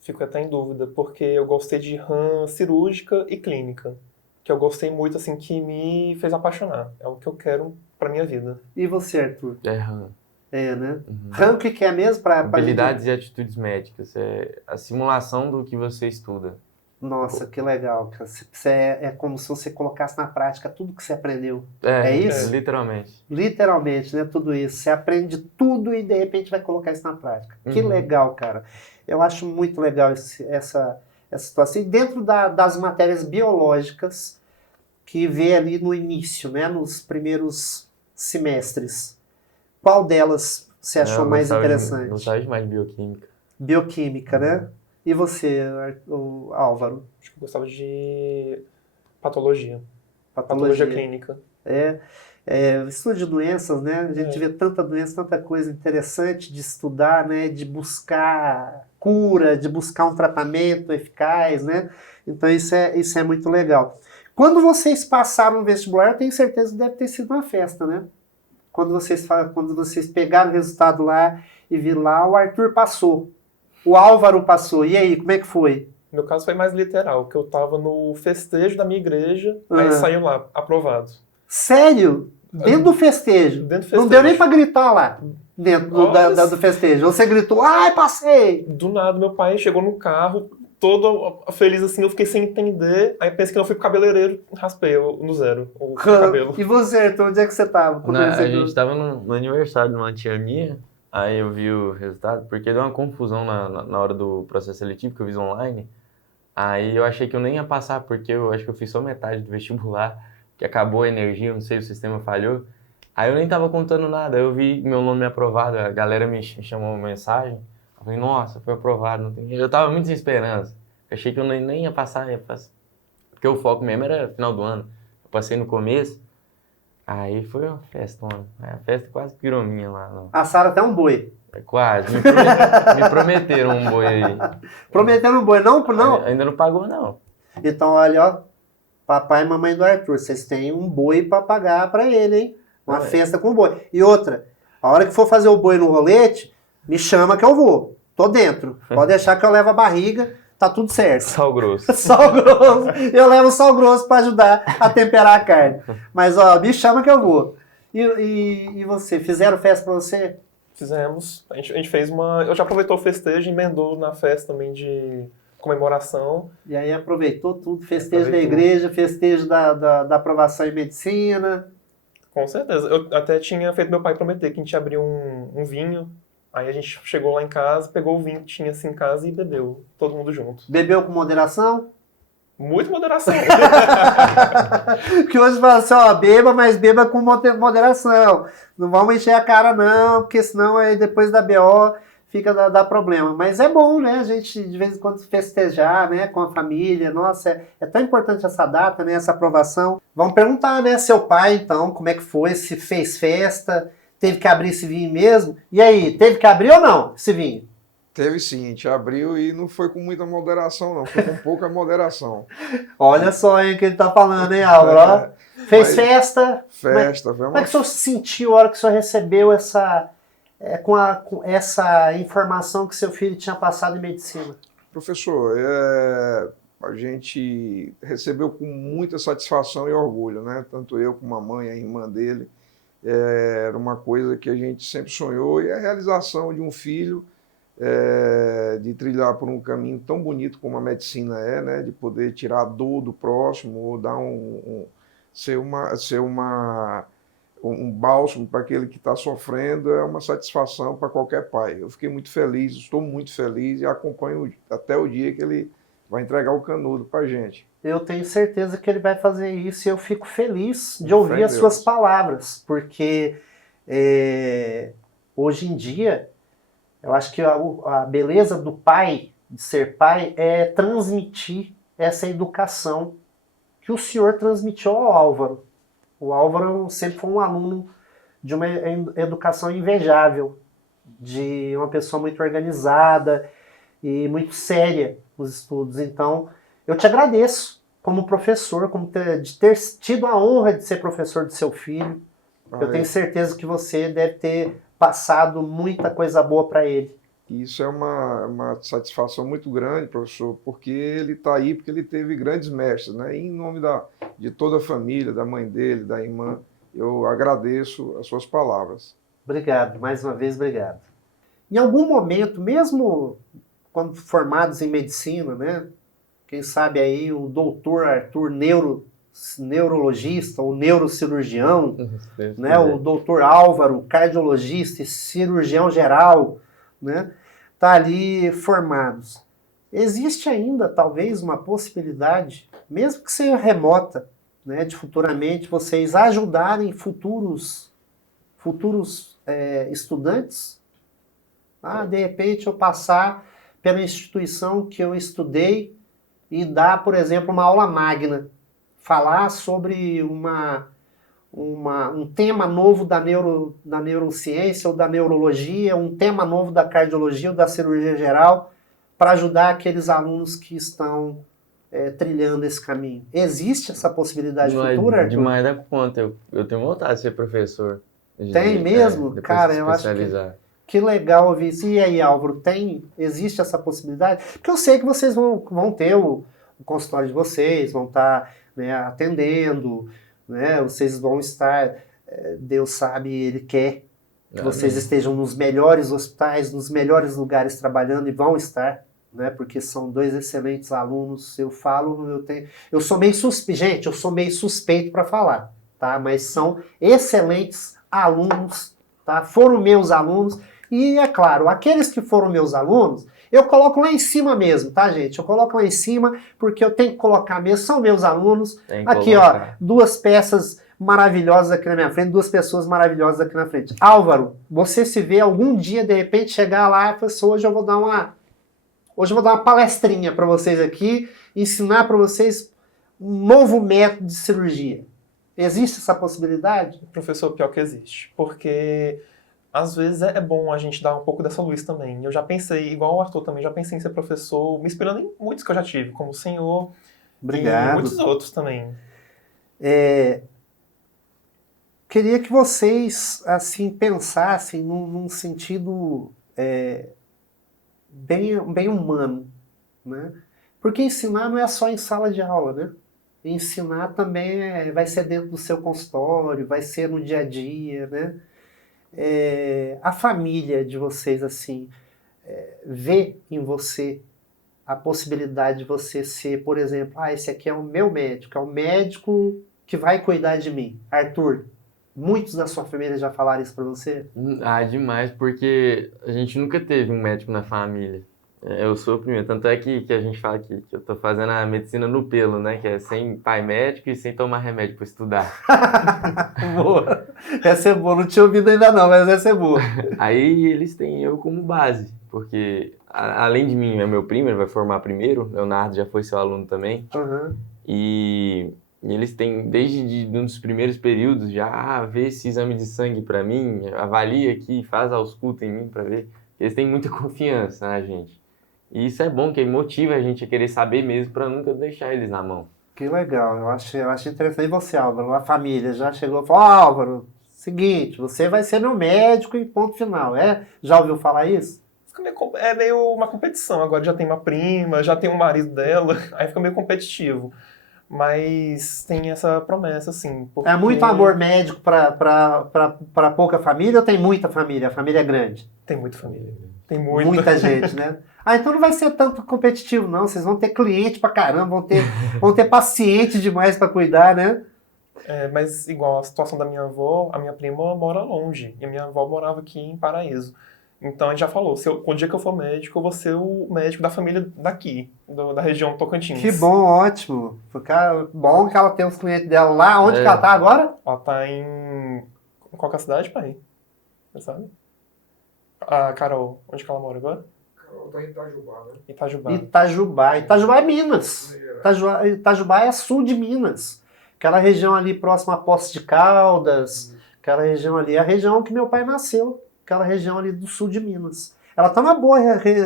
Fico até em dúvida, porque eu gostei de RAM cirúrgica e clínica, que eu gostei muito, assim, que me fez apaixonar. É o que eu quero pra minha vida. E você, Arthur? RAM. Né? RAM, o que é mesmo? Habilidades e atitudes médicas. É a simulação do que você estuda. Nossa, que legal, cara. É como se você colocasse na prática tudo que você aprendeu. É isso? Literalmente. Literalmente, né? Tudo isso. Você aprende tudo e de repente vai colocar isso na prática. Que legal, cara. Eu acho muito legal essa situação. E dentro das matérias biológicas que vê ali no início, né? Nos primeiros semestres, qual delas você achou mais interessante? Gostava demais de bioquímica. Bioquímica, né? E você, o Álvaro? Acho que eu gostava de patologia. Patologia Clínica. Estudo de doenças, né? A gente vê tanta doença, tanta coisa interessante de estudar, né? De buscar cura, de buscar um tratamento eficaz, né? Então isso é muito legal. Quando vocês passaram no vestibular, eu tenho certeza que deve ter sido uma festa, né? Quando vocês pegaram o resultado lá e viram lá, o Arthur passou. O Álvaro passou. E aí, como é que foi? No meu caso foi mais literal, que eu tava no festejo da minha igreja, aí saiu lá, aprovado. Sério? Dentro do festejo? Dentro do festejo. Não deu nem pra gritar lá, dentro do festejo. Você gritou, ai, passei! Do nada, meu pai chegou no carro, todo feliz assim, eu fiquei sem entender, aí pensei que eu fui pro cabeleireiro, raspei no zero o cabelo. E você, Arthur, onde é que você tava? A gente tava no aniversário de uma tia minha, aí eu vi o resultado, porque deu uma confusão na hora do processo seletivo que eu fiz online. Aí eu achei que eu nem ia passar, porque eu acho que eu fiz só metade do vestibular, que acabou a energia, não sei, o sistema falhou. Aí eu nem tava contando nada, eu vi meu nome aprovado, a galera me chamou uma mensagem. Eu falei, nossa, foi aprovado. Não tem... Eu tava muito sem esperança. Eu achei que eu nem ia passar, porque o foco mesmo era final do ano. Eu passei no começo, aí foi uma festona. A festa quase virou minha lá. Não. Assaram até um boi. Quase. Me prometeram um boi aí. Prometeram um boi, não? Ainda não pagou, não. Então, olha, ó, papai e mamãe do Arthur, vocês têm um boi pra pagar pra ele, hein? Uma festa com boi. E outra, a hora que for fazer o boi no rolete, me chama que eu vou. Tô dentro. Pode deixar que eu levo a barriga, tá tudo certo. Sal grosso. Sal grosso. Eu levo sal grosso pra ajudar a temperar a carne. Mas, ó, me chama que eu vou. E você, fizeram festa pra você? Fizemos. A gente fez uma... Eu já aproveitou o festejo e emendou na festa também de comemoração. E aí aproveitou tudo, festejo da igreja, festejo da aprovação em medicina. Com certeza. Eu até tinha feito meu pai prometer que a gente abriu um vinho. Aí a gente chegou lá em casa, pegou o vinho que tinha assim em casa e bebeu, todo mundo junto. Bebeu com moderação? Muito moderação. Porque hoje fala assim, ó, beba, mas beba com moderação. Não vamos encher a cara não, porque senão aí depois da BO fica dá problema. Mas é bom, né, a gente de vez em quando festejar, né, com a família. Nossa, é tão importante essa data, né, essa aprovação. Vamos perguntar, né, seu pai então, como é que foi, se fez festa, teve que abrir esse vinho mesmo? E aí, teve que abrir ou não, esse vinho? Teve sim, a gente abriu e não foi com muita moderação, não. Foi com pouca moderação. Olha só aí o que ele tá falando, hein, Álvaro? Fez festa? Festa. Como é que o senhor se sentiu a hora que o senhor recebeu com essa informação que seu filho tinha passado em medicina? Professor, a gente recebeu com muita satisfação e orgulho, né? Tanto eu como a mãe, a irmã dele. Era uma coisa que a gente sempre sonhou e a realização de um filho de trilhar por um caminho tão bonito como a medicina é, né? De poder tirar a dor do próximo ou dar ser um bálsamo para aquele que está sofrendo, é uma satisfação para qualquer pai. Eu fiquei muito feliz, estou muito feliz e acompanho até o dia que ele vai entregar o canudo para a gente. Eu tenho certeza que ele vai fazer isso e eu fico feliz de ouvir as suas palavras, porque hoje em dia eu acho que a beleza do pai, de ser pai, é transmitir essa educação que o senhor transmitiu ao Álvaro. O Álvaro sempre foi um aluno de uma educação invejável, de uma pessoa muito organizada e muito séria nos estudos. Então, eu te agradeço como professor, de ter tido a honra de ser professor do seu filho. Eu tenho certeza que você deve ter passado muita coisa boa para ele. Isso é uma satisfação muito grande, professor, porque ele está aí, porque ele teve grandes mestres, né? E em nome de toda a família, da mãe dele, da irmã, eu agradeço as suas palavras. Obrigado, mais uma vez, obrigado. Em algum momento, mesmo quando formados em medicina, né? quem sabe aí o doutor Arthur, neurologista ou neurocirurgião, né? O doutor Álvaro, cardiologista e cirurgião geral, né? Tá ali formados. Existe ainda, talvez, uma possibilidade, mesmo que seja remota, né, de futuramente vocês ajudarem futuros estudantes a, de repente, eu passar pela instituição que eu estudei e dar, por exemplo, uma aula magna, falar sobre um tema novo da neurociência ou da neurologia, um tema novo da cardiologia ou da cirurgia geral, para ajudar aqueles alunos que estão trilhando esse caminho. Existe essa possibilidade futura, Arthur? Demais da conta. Eu tenho vontade de ser professor. Tem mesmo? Cara, eu acho que legal ouvir isso. E aí, Álvaro, existe essa possibilidade? Porque eu sei que vocês vão ter o consultório de vocês, vão estar, né, atendendo, né, vocês vão estar, Deus sabe, Ele quer que vocês estejam nos melhores hospitais, nos melhores lugares trabalhando, e vão estar, né, porque são 2 excelentes alunos. Eu sou meio suspeito, gente, eu sou meio suspeito para falar, tá? Mas são excelentes alunos, tá? Foram meus alunos, e é claro, aqueles que foram meus alunos, eu coloco lá em cima mesmo, tá, gente? Eu coloco lá em cima, porque eu tenho que colocar mesmo, são meus alunos. Aqui, ó, 2 peças maravilhosas aqui na minha frente, 2 pessoas maravilhosas aqui na frente. Álvaro, você se vê algum dia, de repente, chegar lá e falar assim, hoje eu vou dar uma palestrinha para vocês aqui, ensinar para vocês um novo método de cirurgia. Existe essa possibilidade? Professor, pior que existe. Porque às vezes é bom a gente dar um pouco dessa luz também. Eu já pensei, igual o Arthur também, já pensei em ser professor, me inspirando em muitos que eu já tive, como o senhor. Obrigado. E muitos outros também. Queria que vocês, assim, pensassem num sentido bem humano, né? Porque ensinar não é só em sala de aula, né? Ensinar também vai ser dentro do seu consultório, vai ser no dia a dia, né? A família de vocês, assim, vê em você a possibilidade de você ser, por exemplo, esse aqui é o meu médico, é o médico que vai cuidar de mim. Arthur, muitos da sua família já falaram isso pra você? Demais, porque a gente nunca teve um médico na família. Eu sou o primeiro, tanto é que a gente fala que eu tô fazendo a medicina no pelo, né? Que é sem pai médico e sem tomar remédio para estudar. Boa! Essa é boa, não tinha ouvido ainda não, mas essa é boa. Aí eles têm eu como base, porque além de mim, é meu primo, ele vai formar primeiro, Leonardo já foi seu aluno também. Uhum. E eles têm, desde um dos primeiros períodos, já vê esse exame de sangue para mim, avalia aqui, faz ausculta em mim para ver. Eles têm muita confiança na gente. E isso é bom, que motiva a gente a querer saber mesmo, para nunca deixar eles na mão. Que legal, eu acho interessante. E você, Álvaro, a família já chegou e falou, Álvaro, seguinte, você vai ser meu médico e ponto final, Já ouviu falar isso? É meio uma competição, agora já tem uma prima, já tem um marido dela, aí fica meio competitivo. Mas tem essa promessa, assim. Porque... É muito amor médico para pouca família ou tem muita família? A família é grande? Tem muita família. Tem muita gente, né? Então não vai ser tanto competitivo, não. Vocês vão ter cliente pra caramba, vão ter paciente demais pra cuidar, né? Mas igual a situação da minha avó, a minha prima mora longe. E a minha avó morava aqui em Paraíso. Então a gente já falou, o dia que eu for médico, eu vou ser o médico da família daqui, da região Tocantins. Que bom, ótimo. Bom que ela tem os clientes dela lá. Onde que ela tá agora? Ela tá em qual que é a cidade, pai? Você sabe? A Carol, onde que ela mora agora? Carol tá em Itajubá, né? Itajubá. Itajubá é Minas. Itajubá é sul de Minas. Aquela região ali próxima a Poços de Caldas, aquela região ali é a região que meu pai nasceu. Aquela região ali do sul de Minas. Ela tá na boa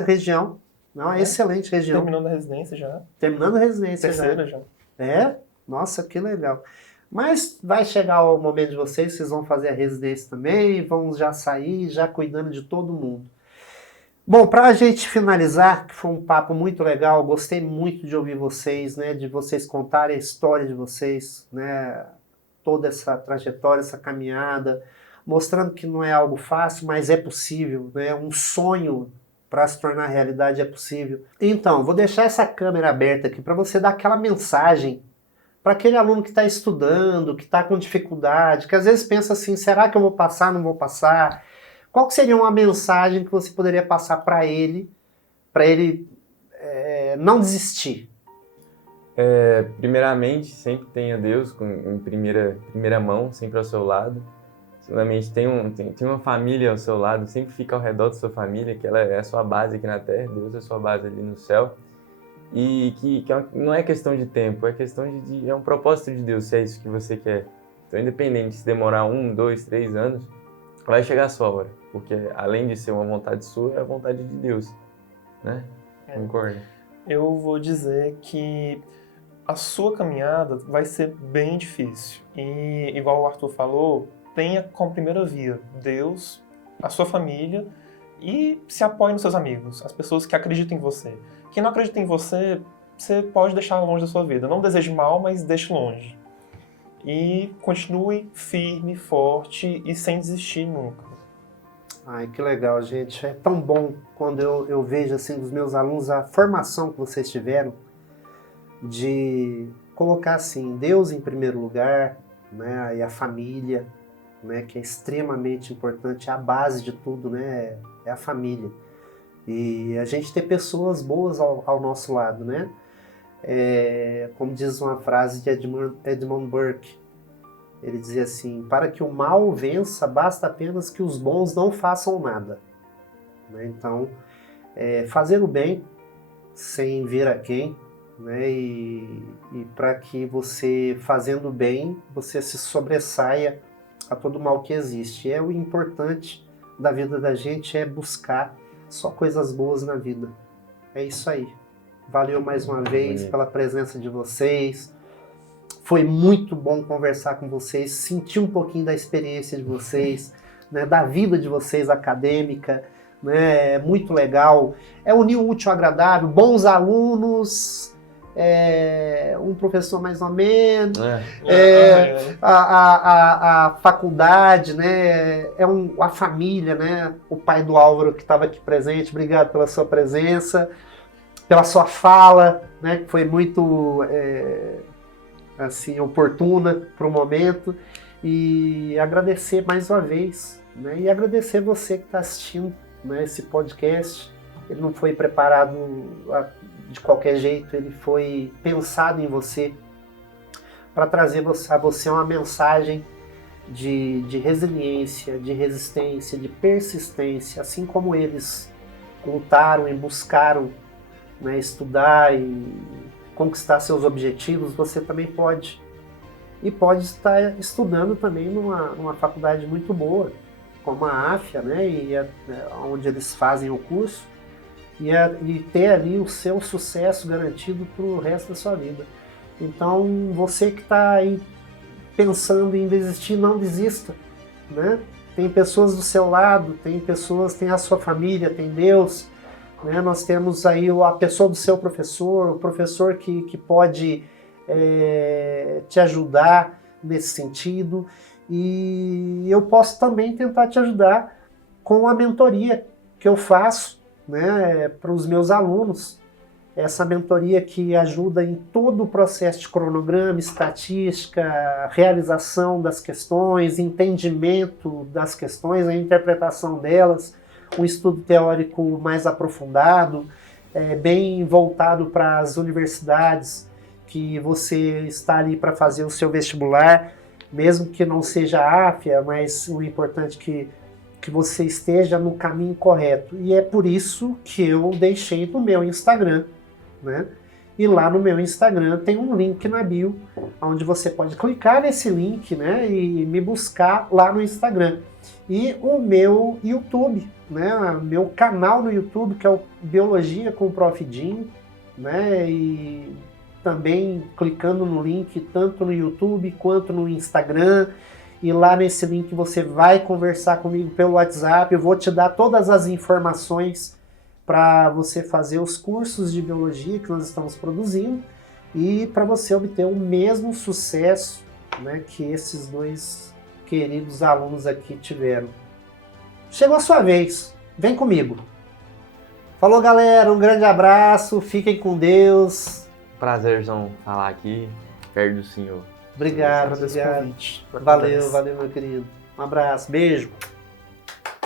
região. Uma excelente região. Terminando a residência já. Terminando a residência Terceira já. Nossa, que legal. Mas vai chegar o momento de vocês vão fazer a residência também, vão já sair, já cuidando de todo mundo. Bom, para a gente finalizar, que foi um papo muito legal, gostei muito de ouvir vocês, né, de vocês contarem a história de vocês, né, toda essa trajetória, essa caminhada, mostrando que não é algo fácil, mas é possível, né, um sonho para se tornar realidade é possível. Então, vou deixar essa câmera aberta aqui para você dar aquela mensagem para aquele aluno que está estudando, que está com dificuldade, que às vezes pensa assim, será que eu vou passar, não vou passar? Qual que seria uma mensagem que você poderia passar para ele não desistir? Primeiramente, sempre tenha Deus em primeira mão, sempre ao seu lado. Segundamente, tem uma família ao seu lado, sempre fica ao redor da sua família, que ela é a sua base aqui na Terra, Deus é a sua base ali no céu. E que não é questão de tempo, é questão é um propósito de Deus, se é isso que você quer. Então, independente se demorar 1, 2, 3 anos, vai chegar a sua hora, porque além de ser uma vontade sua, é a vontade de Deus, né? Concorda? Eu vou dizer que a sua caminhada vai ser bem difícil. E, igual o Arthur falou, tenha como primeira via Deus, a sua família e se apoie nos seus amigos, as pessoas que acreditam em você. Quem não acredita em você, você pode deixar longe da sua vida. Não deseje mal, mas deixe longe. E continue firme, forte e sem desistir nunca. Ai, que legal, gente. É tão bom quando eu vejo assim dos meus alunos a formação que vocês tiveram de colocar assim Deus em primeiro lugar, né, e a família, né, que é extremamente importante, é a base de tudo, né, é a família. E a gente ter pessoas boas ao nosso lado, né? Como diz uma frase de Edmund Burke, ele dizia assim, para que o mal vença, basta apenas que os bons não façam nada. Né? Então, fazer o bem sem ver a quem, né? E para que você, fazendo o bem, você se sobressaia a todo o mal que existe. O importante da vida da gente é buscar só coisas boas na vida. É isso aí. Valeu mais uma vez pela presença de vocês. Foi muito bom conversar com vocês, sentir um pouquinho da experiência de vocês, né, da vida de vocês acadêmica, né, é muito legal. Unir o útil ao agradável, bons alunos, um professor mais ou menos, a faculdade, né, a família, né, o pai do Álvaro que estava aqui presente, obrigado pela sua presença, pela sua fala, né, que foi muito assim, oportuna para o momento, e agradecer mais uma vez, né, e agradecer você que está assistindo, né, esse podcast. Ele não foi preparado de qualquer jeito, ele foi pensado em você para trazer a você uma mensagem de resiliência, de resistência, de persistência, assim como eles lutaram e buscaram, né, estudar e conquistar seus objetivos, você também pode. E pode estar estudando também numa faculdade muito boa, como a AFIA, né, onde eles fazem o curso, e ter ali o seu sucesso garantido para o resto da sua vida. Então, você que está aí pensando em desistir, não desista, né? Tem pessoas do seu lado, tem a sua família, tem Deus, né? Nós temos aí a pessoa do seu professor, o professor que pode te ajudar nesse sentido, e eu posso também tentar te ajudar com a mentoria que eu faço, né, para os meus alunos, essa mentoria que ajuda em todo o processo de cronograma, estatística, realização das questões, entendimento das questões, a interpretação delas, um estudo teórico mais aprofundado, bem voltado para as universidades, que você está ali para fazer o seu vestibular, mesmo que não seja a AFIA, mas o importante é que você esteja no caminho correto. E é por isso que eu deixei no meu Instagram, né? E lá no meu Instagram tem um link na bio, onde você pode clicar nesse link, né, e me buscar lá no Instagram. E o meu YouTube, né, meu canal no YouTube, que é o Biologia com o Prof. Dinho, né, e também clicando no link tanto no YouTube quanto no Instagram. E lá nesse link você vai conversar comigo pelo WhatsApp, eu vou te dar todas as informações para você fazer os cursos de biologia que nós estamos produzindo e para você obter o mesmo sucesso, né, que esses dois queridos alunos aqui tiveram. Chegou a sua vez, vem comigo! Falou, galera, um grande abraço, fiquem com Deus. Prazerzão falar aqui, perto do senhor. Obrigado, Agradeço o obrigado. convite. Valeu, meu querido. Um abraço, beijo.